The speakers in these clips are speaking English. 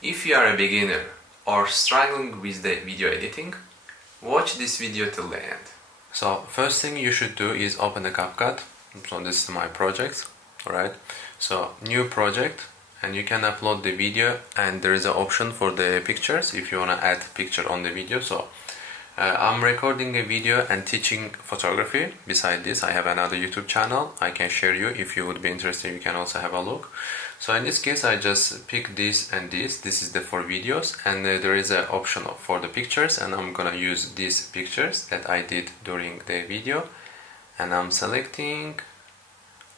If you are a beginner or struggling with the video editing, watch this video till the end. So first thing you should do is open the Capcut. So this is my project, alright? So new project, and you can upload the video, and there is an option for the pictures if you want to add picture on the video. So I'm recording a video and teaching photography. Beside this, I have another YouTube channel I can share you. If you would be interested, you can also have a look. So in this case, I just pick this and this. This is the for videos, and there is an option for the pictures, and I'm gonna use these pictures that I did during the video, and I'm selecting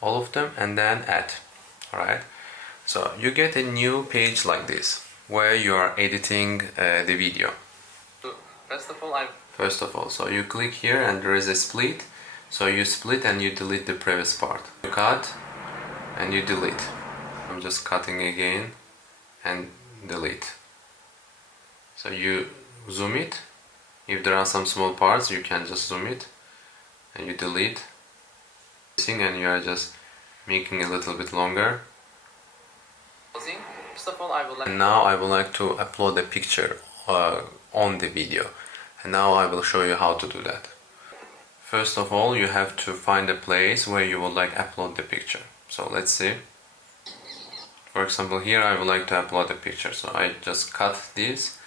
all of them and then add. Alright, so you get a new page like this where you are editing the video. First of all, so you click here and there is a split. So you split and you delete the previous part. You cut and you delete. I'm just cutting again and delete. So you zoom it. If there are some small parts, you can just zoom it and you delete. And you are just making it a little bit longer. And now I would like to upload a picture on the video, and now I will show you how to do that. First of all, you have to find a place where you would like upload the picture. So let's see. For example, here I would like to upload a picture, so I just cut this,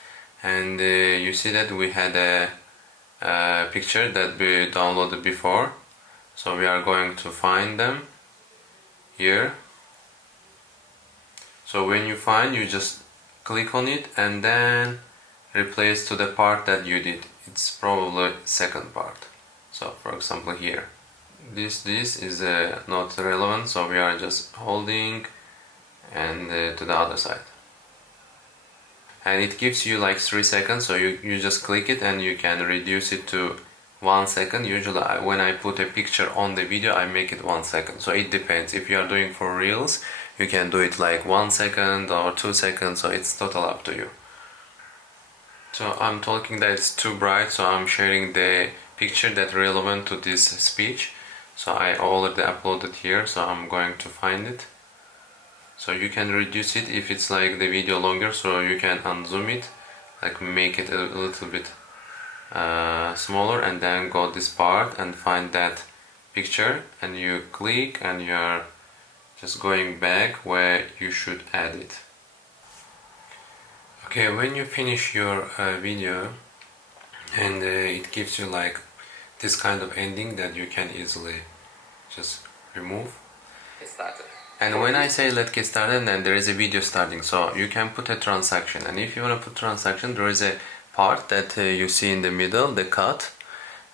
and you see that we had a picture that we downloaded before. So we are going to find them here. So when you find, you just click on it and then replace to the part that you did. It's probably second part. So for example here, this is not relevant, so we are just holding and to the other side, and it gives you like 3 seconds, so you just click it and you can reduce it to 1 second. Usually when I put a picture on the video, I make it 1 second, so it depends. If you are doing for reels, you can do it like 1 second or 2 seconds, so it's total up to you. So I'm talking that it's too bright, so I'm sharing the picture that's relevant to this speech. So I already uploaded here, so I'm going to find it. So you can reduce it if it's like the video longer, so you can unzoom it, like make it a little bit smaller, and then go this part and find that picture, and you click and you're just going back where you should add it. Okay, when you finish your video and it gives you like this kind of ending that you can easily just remove. And when I say let's get started, then there is a video starting, so you can put a transaction, and if you want to put transaction, there is a part that you see in the middle, the cut,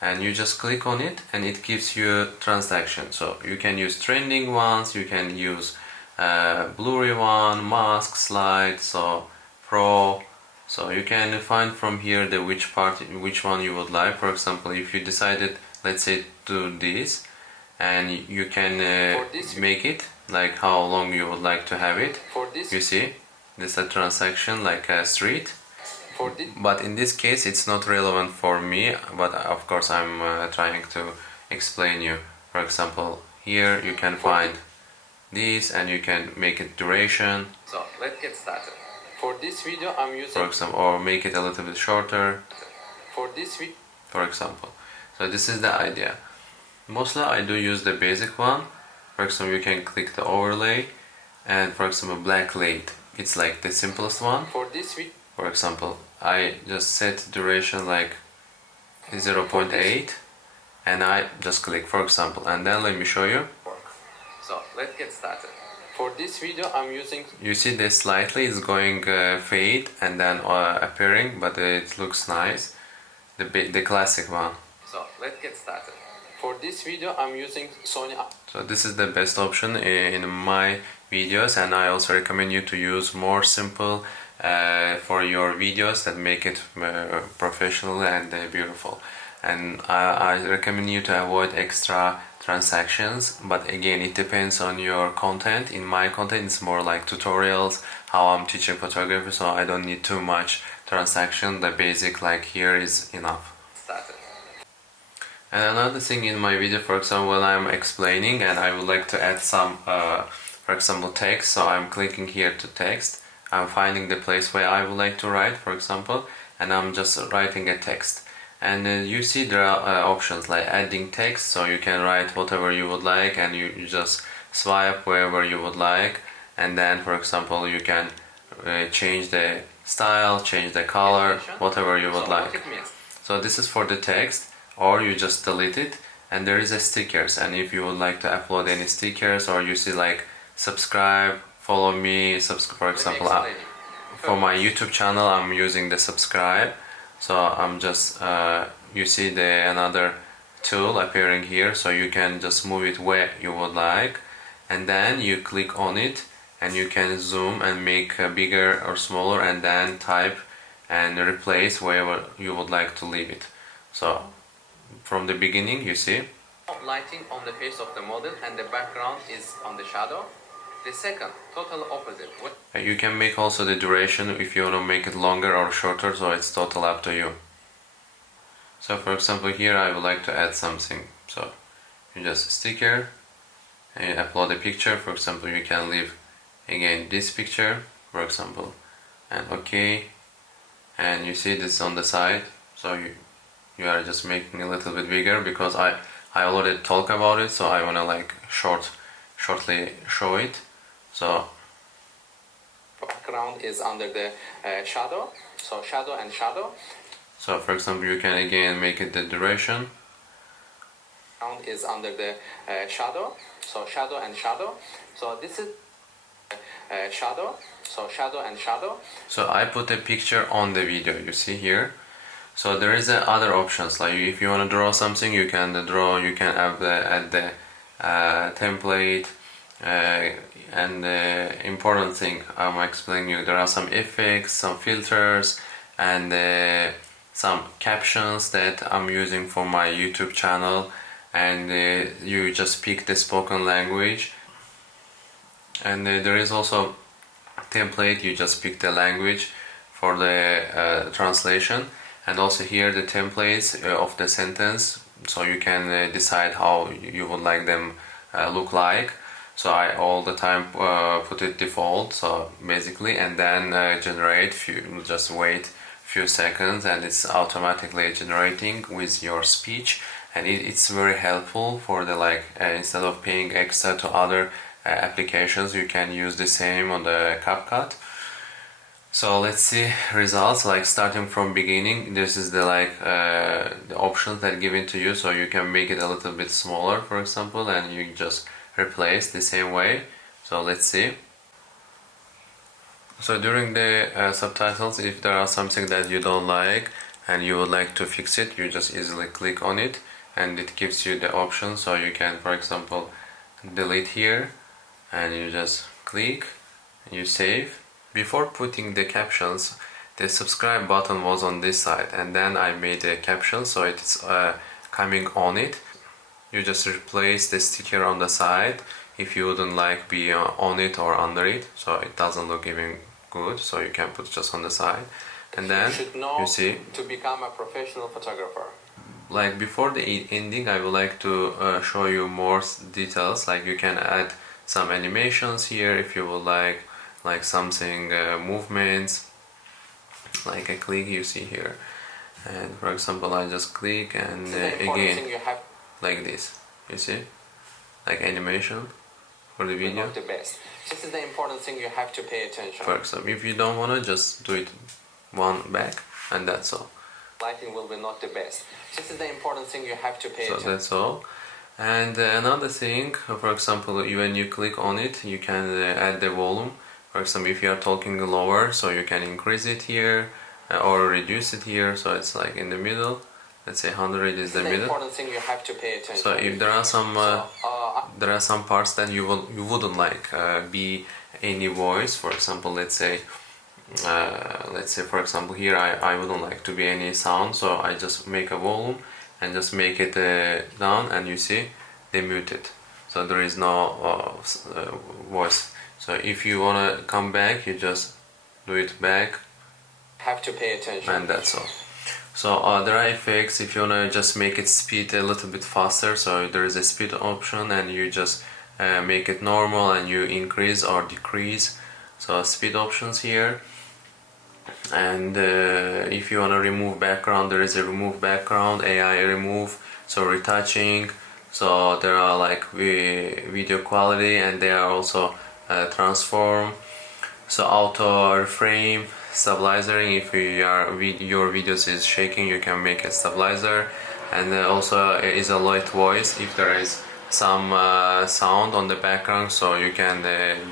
and you just click on it and it gives you transaction. So you can use trending ones, you can use blurry one, mask, slide, so pro. So you can find from here the which one you would like. For example, if you decided, let's say, to do this, and you can make it like how long you would like to have it. You see, this is a transaction like a street. But in this case it's not relevant for me, but of course I'm trying to explain you. For example, here you can find this and you can make it duration. So let's get started. For this video I'm using, for example, or make it a little bit shorter. For example. So this is the idea. Mostly I do use the basic one. For example, you can click the overlay, and for example black light, it's like the simplest one. For example, I just set duration like 0.8 and I just click, for example, and then let me show you. So let's get started. For this video I'm using, you see this slightly is going fade and then appearing, but it looks nice, the classic one. So let's get started. For this video I'm using Sony. So this is the best option in my videos, and I also recommend you to use more simple for your videos that make it professional and beautiful. And I recommend you to avoid extra transactions, but again it depends on your content. In my content it's more like tutorials, how I'm teaching photography, so I don't need too much transaction. The basic like here is enough. And another thing in my video, for example, when I'm explaining and I would like to add some for example text, so I'm clicking here to text, I'm finding the place where I would like to write, for example, and I'm just writing a text. And you see there are options like adding text, so you can write whatever you would like, and you just swipe wherever you would like, and then for example you can change the style, change the color, whatever you would like. So this is for the text, or you just delete it, and there is a stickers, and if you would like to upload any stickers, or you see like subscribe, follow me, for example for my YouTube channel I'm using the subscribe. So I'm just you see the another tool appearing here, so you can just move it where you would like, and then you click on it and you can zoom and make bigger or smaller, and then type and replace wherever you would like to leave it. So from the beginning, you see lighting on the face of the model and the background is on the shadow. The second, total opposite. You can make also the duration if you want to make it longer or shorter, so it's total up to you. So for example here I would like to add something, so you just sticker and you upload a picture. For example you can leave again this picture, for example, and OK, and you see this on the side, so you are just making a little bit bigger because I already talk about it, so I want to like shortly show it. So background is under the shadow, so shadow and shadow. So for example you can again make it the duration. Background is under the shadow, so shadow and shadow. So this is shadow, so shadow and shadow. So I put a picture on the video, you see here. So there is other options, like if you want to draw something you can draw, you can add the template, and the important thing I'm explaining you, there are some effects, some filters, and some captions that I'm using for my YouTube channel, and you just pick the spoken language, and there is also template, you just pick the language for the translation, and also here the templates of the sentence, so you can decide how you would like them look like. So I all the time put it default, so basically, and then generate, just wait few seconds and it's automatically generating with your speech, and it's very helpful for the like instead of paying extra to other applications, you can use the same on the Capcut. So let's see results, like starting from beginning. This is the like the options that given to you, so you can make it a little bit smaller, for example, and you just replace the same way. So let's see. So during the subtitles, if there are something that you don't like and you would like to fix it, you just easily click on it and it gives you the option. So you can, for example, delete here and you just click and you save. Before putting the captions, the subscribe button was on this side, and then I made a caption, so it's coming on it. You just replace the sticker on the side if you wouldn't like be on it or under it, so it doesn't look even good, so you can put just on the side. And then you see to become a professional photographer. Like before the ending, I would like to show you more details, like you can add some animations here if you would like something movements, like a click you see here, and for example I just click and again like this, you see, like animation for the video. Not the best. This is the important thing you have to pay attention. For example, if you don't want to, just do it one back and that's all. Lighting will be not the best. This is the important thing you have to pay attention. So that's all. And another thing, for example, when you click on it, you can add the volume. For example, if you are talking lower, so you can increase it here or reduce it here, so it's like in the middle. Let's say 100 is the middle. Important thing you have to pay attention. So if there are some parts that you wouldn't like be any voice, for example, let's say for example here I wouldn't like to be any sound, so I just make a volume and just make it down, and you see they mute it, so there is no voice. So if you want to come back, you just do it back. Have to pay attention. And that's all. So there are effects if you want to just make it speed a little bit faster, so there is a speed option and you just make it normal and you increase or decrease. So speed options here, and if you want to remove background, there is a remove background, AI remove, so retouching. So there are like video quality, and they are also transform. So auto reframe, stabilizing. If your videos is shaking, you can make a stabilizer, and also is a light voice if there is some sound on the background, so you can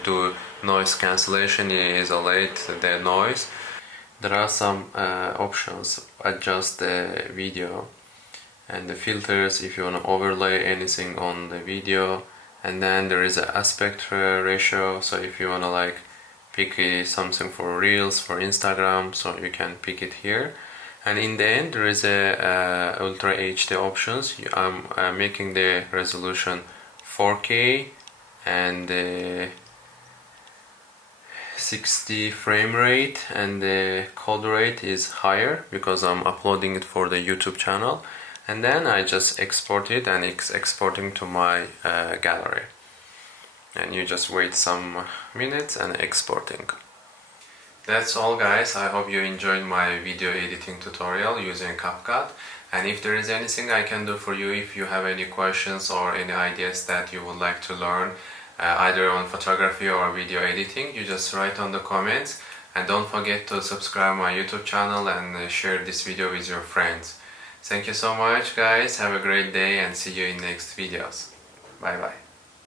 do noise cancellation, isolate the noise. There are some options, adjust the video, and the filters if you want to overlay anything on the video, and then there is an aspect ratio, so if you want to like pick something for Reels, for Instagram, so you can pick it here. And in the end there is a Ultra HD options. I'm making the resolution 4K and 60 frame rate, and the code rate is higher because I'm uploading it for the YouTube channel. And then I just export it, and it's exporting to my gallery. And you just wait some minutes and exporting. That's all guys, I hope you enjoyed my video editing tutorial using Capcut. And if there is anything I can do for you, if you have any questions or any ideas that you would like to learn, either on photography or video editing, you just write on the comments. And don't forget to subscribe my YouTube channel and share this video with your friends. Thank you so much guys, have a great day and see you in next videos. Bye bye.